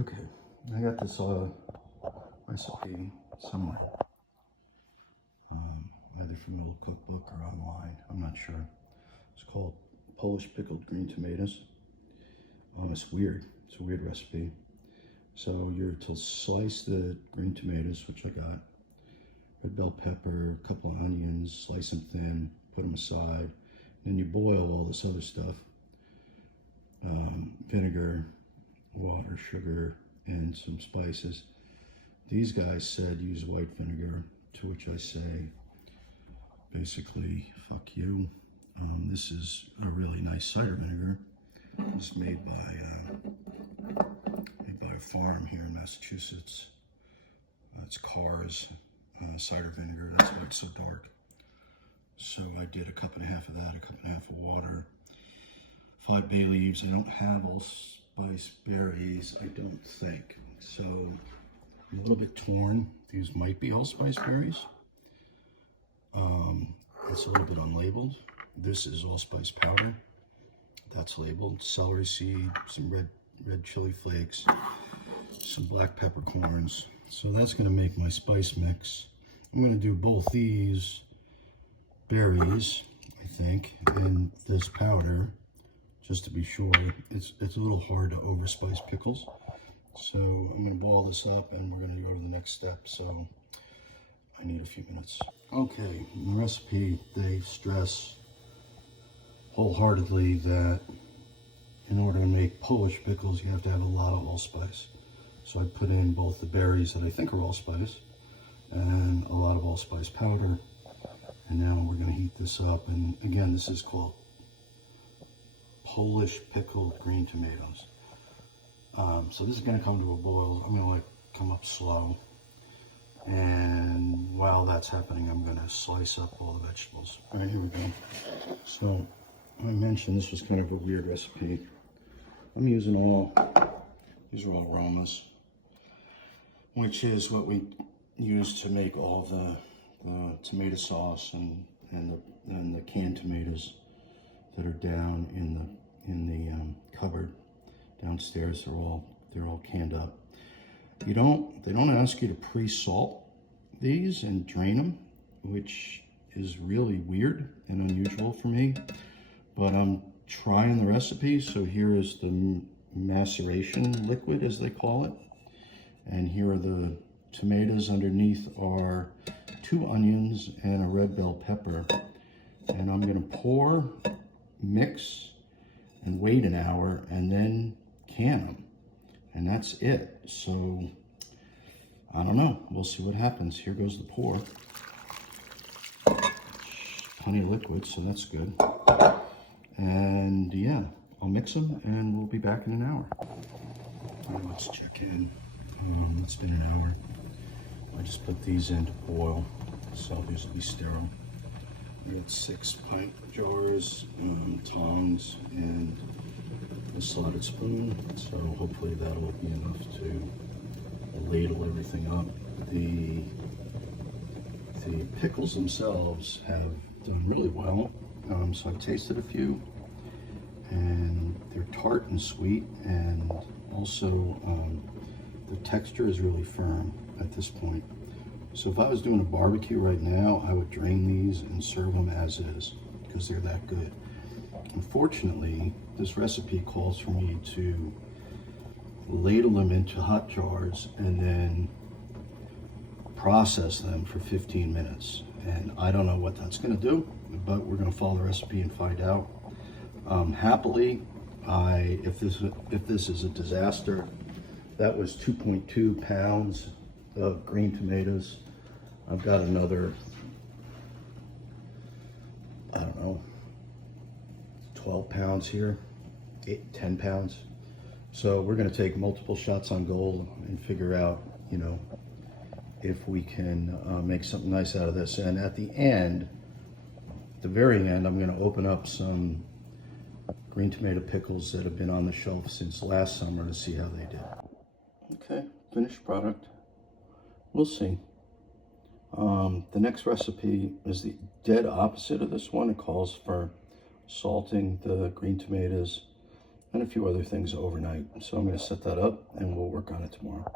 Okay, I got this recipe somewhere, either from a little cookbook or online, I'm not sure. It's called Polish pickled green tomatoes. It's weird, it's a weird recipe. So you're to slice the green tomatoes, which I got, red bell pepper, a couple of onions, slice them thin, put them aside. Then you boil all this other stuff, vinegar, water, sugar, and some spices. These guys said use white vinegar, to which I say, basically, fuck you. This is a really nice cider vinegar. It's made by a farm here in Massachusetts. It's Carr's cider vinegar. That's why it's so dark. So I did a cup and a half of that, a cup and a half of water, 5 bay leaves. I don't have allspice berries, I don't think. So I'm a little bit torn. These might be allspice berries. It's a little bit unlabeled. This is allspice powder. That's labeled. Celery seed, some red chili flakes, some black peppercorns. So that's going to make my spice mix. I'm going to do both these berries, I think, and this powder, just to be sure. It's a little hard to overspice pickles. So I'm going to boil this up and we're going to go to the next step. So I need a few minutes. Okay, in the recipe, they stress wholeheartedly that in order to make Polish pickles, you have to have a lot of allspice. So I put in both the berries that I think are allspice and a lot of allspice powder. And now we're going to heat this up. And again, this is called Polish pickled green tomatoes. So this is going to come to a boil. I'm going to let it come up slow. And while that's happening, I'm going to slice up all the vegetables. All right, here we go. So I mentioned this was kind of a weird recipe. I'm using these are all aromas, which is what we use to make all the tomato sauce and the canned tomatoes that are down in the cupboard downstairs. They're all canned up. They don't ask you to pre-salt these and drain them, which is really weird and unusual for me. But I'm trying the recipe, so here is the maceration liquid, as they call it, and here are the tomatoes. Underneath are 2 onions and a red bell pepper, and I'm going to pour, mix, and wait an hour, and then can them, and that's it. So I don't know, we'll see what happens. Here goes the pour. Plenty of liquid, so that's good. And yeah, I'll mix them and we'll be back in an hour. All right, let's check in. It's been an hour. I just put these in to boil, so these will be sterile. We got 6 pint jars, tongs, and a slotted spoon. So hopefully that'll be enough to ladle everything up. The pickles themselves have done really well. So I've tasted a few, and they're tart and sweet, and also the texture is really firm at this point. So if I was doing a barbecue right now, I would drain these and serve them as is, because they're that good. Unfortunately, this recipe calls for me to ladle them into hot jars and then process them for 15 minutes. And I don't know what that's going to do, but we're going to follow the recipe and find out. Happily, if this is a disaster, that was 2.2 pounds of green tomatoes. I've got another, I don't know, 12 pounds here, 10 pounds. So we're going to take multiple shots on goal and figure out, you know, if we can make something nice out of this. And at the end, the very end, I'm going to open up some green tomato pickles that have been on the shelf since last summer to see how they did. Okay, finished product. We'll see. The next recipe is the dead opposite of this one. It calls for salting the green tomatoes and a few other things overnight. So I'm going to set that up and we'll work on it tomorrow.